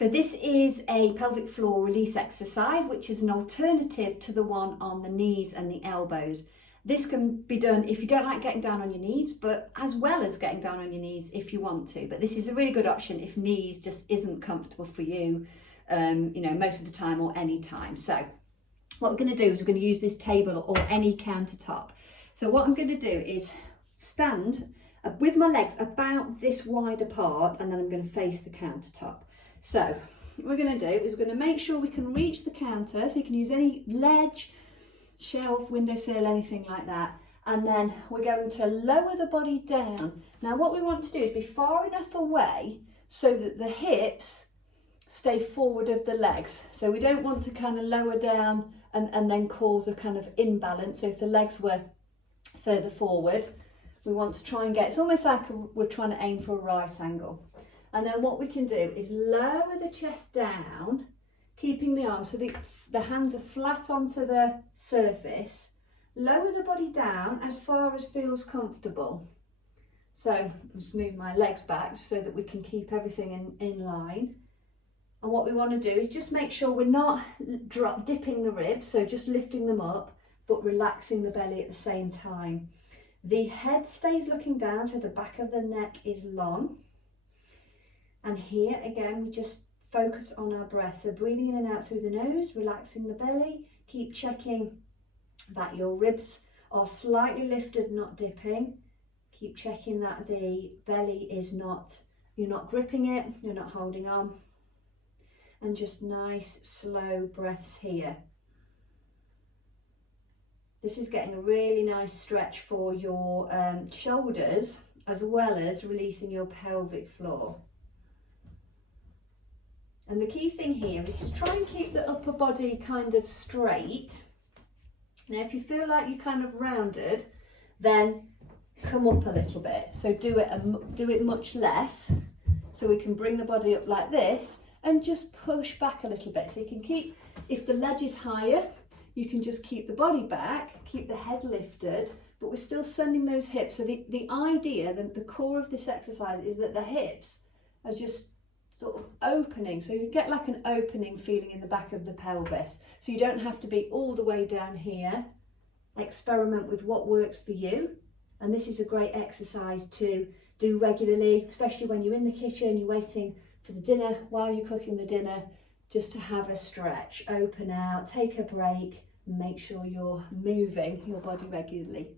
So this is a pelvic floor release exercise, which is an alternative to the one on the knees and the elbows. This can be done if you don't like getting down on your knees, but as well as getting down on your knees if you want to. But this is a really good option if knees just isn't comfortable for you, most of the time or any time. So what we're going to do is we're going to use this table or any countertop. So what I'm going to do is stand with my legs about this wide apart, and then I'm going to face the countertop. So what we're going to do is we're going to make sure we can reach the counter, so you can use any ledge, shelf, windowsill, anything like that. And then we're going to lower the body down. Now what we want to do is be far enough away so that the hips stay forward of the legs. So we don't want to kind of lower down and then cause a kind of imbalance. So if the legs were further forward, we want to try and get, it's almost like we're trying to aim for a right angle. And then what we can do is lower the chest down, keeping the arms so the hands are flat onto the surface. Lower the body down as far as feels comfortable. So I'll just move my legs back so that we can keep everything in line. And what we want to do is just make sure we're not dipping the ribs, so just lifting them up, but relaxing the belly at the same time. The head stays looking down, so the back of the neck is long. And here again, we just focus on our breath. So breathing in and out through the nose, relaxing the belly. Keep checking that your ribs are slightly lifted, not dipping. Keep checking that the belly is not, you're not gripping it, you're not holding on. And just nice, slow breaths here. This is getting a really nice stretch for your shoulders, as well as releasing your pelvic floor. And the key thing here is to try and keep the upper body kind of straight. Now, if you feel like you're kind of rounded, then come up a little bit. So do it much less. So we can bring the body up like this and just push back a little bit. So you can keep, if the ledge is higher, you can just keep the body back, keep the head lifted, but we're still sending those hips. So the idea, the core of this exercise is that the hips are just sort of opening, so you get like an opening feeling in the back of the pelvis, so you don't have to be all the way down here. Experiment with what works for you, and this is a great exercise to do regularly, especially when you're in the kitchen, you're waiting for the dinner, while you're cooking the dinner, just to have a stretch, open out, take a break, and make sure you're moving your body regularly.